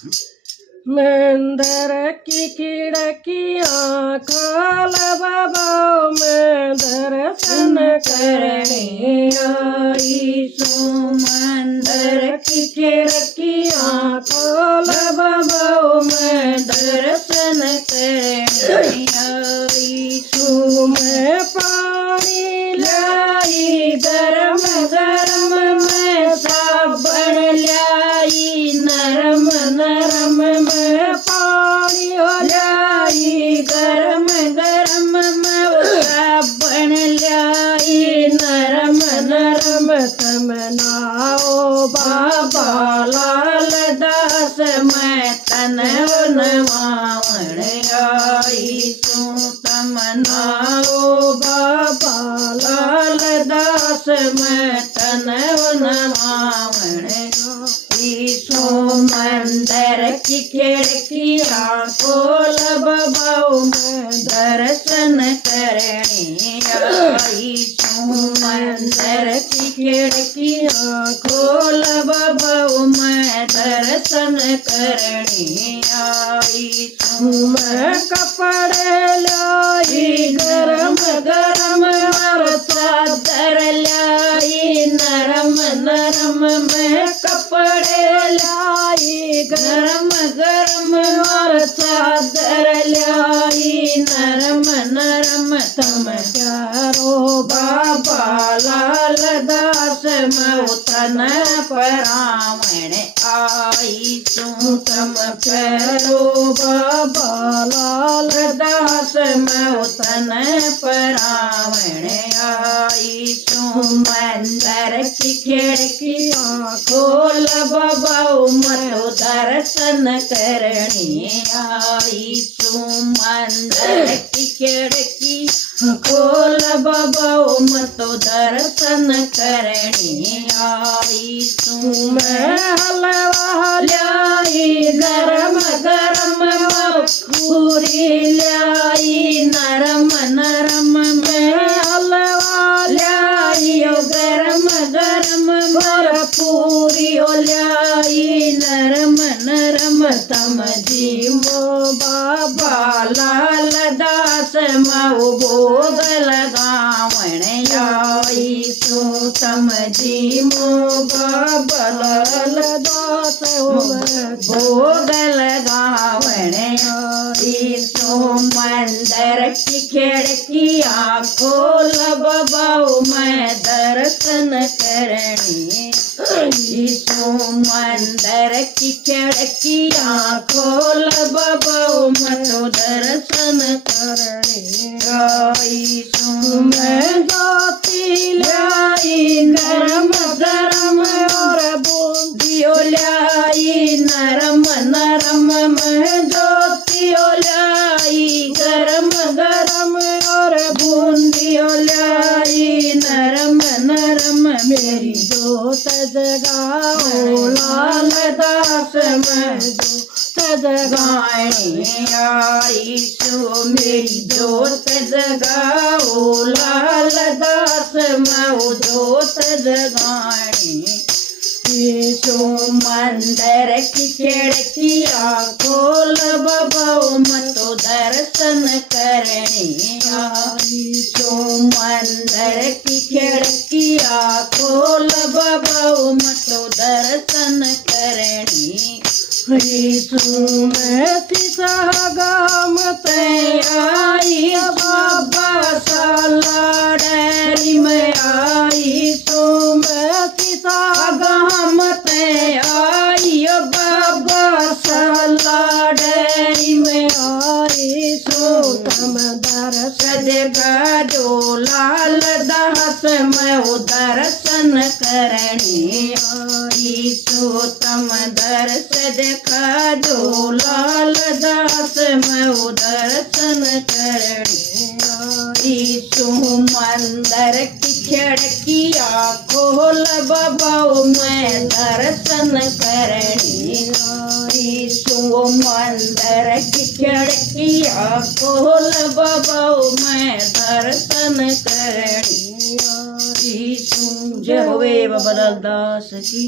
मंदिर की खिड़कियाँ खोल बाबा, मैं दर्शन करने आई सो। मंदिर की खिड़कियाँ खोल बाबा, मैं दर्शन करने आई सो। मैं पानी लाई गरम गरम, मैं साबण लाई नरम नरम, मैं पानी लाई गरम गरम, मैं साबण लाई नरम नरम। तम नाओ बाबा लाल दास, मैं तन नवावण आई सो। तम नाओ बाबा लाल दास, मैं तन नवावण आई सो। मंदिर की खिड़कियाँ खोल बाबा, मैं दर्शन करने आई सो। मंदिर की खिड़कियाँ खोल बाबा, मैं दर्शन करने आई सो। मैं कपड़े लाई गरम गरम, और चादर लाई नरम नरम, मैं कपड़े लाई गरम गरम, और चादर लाई नरम नरम। तम प्यारो बाबा लाल दास, मैं तन परावण आई सो। तम प्यारो बाबा लाल दास, मैं तन परावण आई सो। मंदिर की खिड़कियाँ खोल बाबा, मैं दर्शन करने आई सो। मंदिर की खिड़की खोल बाबा, मैं दर्शन करने आई सो। मैं हलवा लाई गरम गरम, पूरी लाई नरम नरम, मैं हलवा लाई गरम गरम, पूरी लाई नरम नरम। तम जी मो बाबा लाल दास, मैं भोग लगावण आई सो। तम जी मो बाबा लाल दास, भोग लगावण आई सो। मंदिर की खिड़कियाँ खोल बाबा, मैं दर्शन करने आई सो। मंदिर की खिड़कियाँ खोल बाबा, मैं दर्शन करने आई सो। मैं ज्योति लाई गरम गरम, और बूंदियों लाई नरम नरम, मैं ज्योति लाई गरम गरम, और बूंदियों लाई नरम नरम। मेरी जोत जगाओ लाल दास, मैं जोत जगाने आई सो। मेरी जोत जगाओ लाल दास, मैं जोत जगाने सो। मंदिर की खिड़कियाँ खोल बाबा, मैं दर्शन करने आई सो। मंदिर की खिड़कियाँ खोल बाबा, मैं दर्शन करने आई सो। मैं गाम ते आई बाबा, साला डेरी में आई सो। मैं गाम ते आई बाबा, साला डेरी में आई सो। तम दर्श देगा जो लाल दास, मैं दर्शन करने आई सो। तम दर्श देखा जो लाल दास, मैं दर्शन करने आई सो। मंदिर की खिड़कियाँ खोल बाबा, मैं दर्शन करने आई सो। मंदिर की खिड़कियाँ खोल बाबा, मैं दर्शन करने आई सो। जय होवे बाबा लाल दास की।